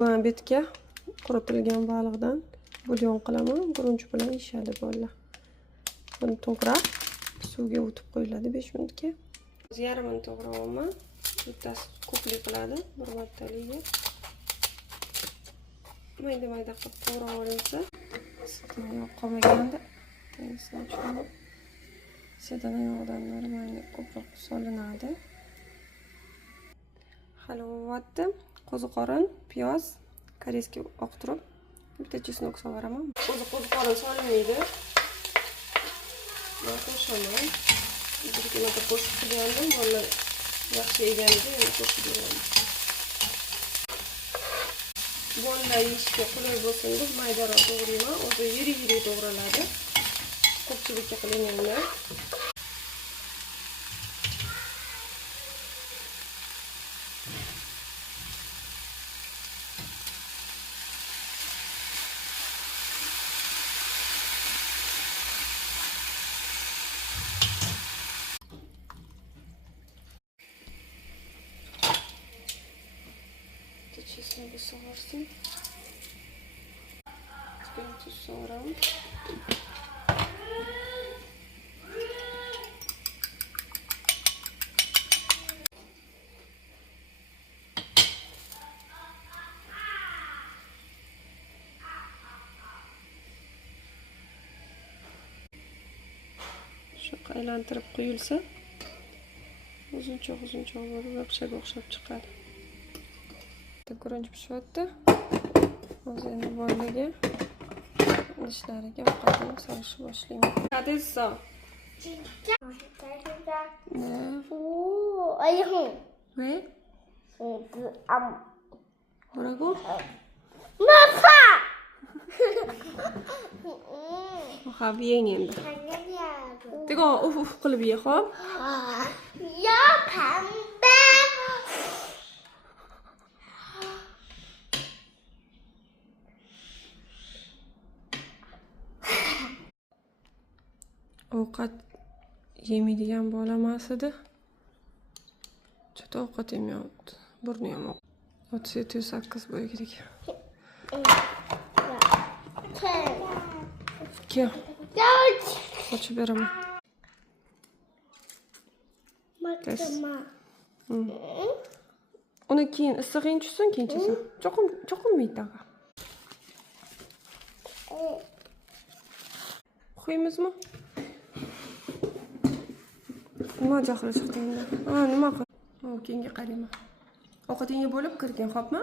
Men betga quritilgan baliqdan bulyon qilaman. Burunch bilan ishadi bolalar. Buni to'g'rab suvga o'tib qo'yiladi 5 minutga. Yarmini to'g'rayman. Bittasi ko'plik qiladi, bir martaligiga. Mayda-mayda qilib to'g'rab olinsa, yo'q qolmaganda tegisini tushirib, sedana yog'dan mayda ko'proq solinadi. Hali o'tyapti. Qo'ziqorin, piyoz, koreyskiy oqtirib, bitta chesnok solvaraman. Qo'ziqorin solinmaydi. Men qo'shaman. Birgina qo'shib qilgandim, bolalar yaxshi yeganida endi qo'shib beraman. Bolalar yeyishga qulay bo'lsin deb maydaroq to'g'rayman. O'zi yirik to'g'raladi. Ko'pchilikka qilinganda. Честно согласен. Теперь тут солрам. Shu aylantirib qo'yilsa, uzunchoq bo'lib yopishga o'xshab chiqadi. Guruch pishyapti. Hozir endi bolaga idishlariga ovqatni solishni boshlayman. Hadisa. Ne? 뭐라고? Hop, yeng endi. 뜨거워, uf qilib ye, xo'p? Ovqat yemaydigan bola emas edi. Juda ovqat yemayapti. Burni ham 37-38 bo'yi kerak. Kel. Ochib beraman. Uni keyin issig'ing tushsin, keyin chesan. Cho'qim miytaga. Qo'ymizmi? Nima jahli chiqdi endi? Nima qil? Keyinga qarayman. Ovqatingga bo'lib kirgin, xo'pmi?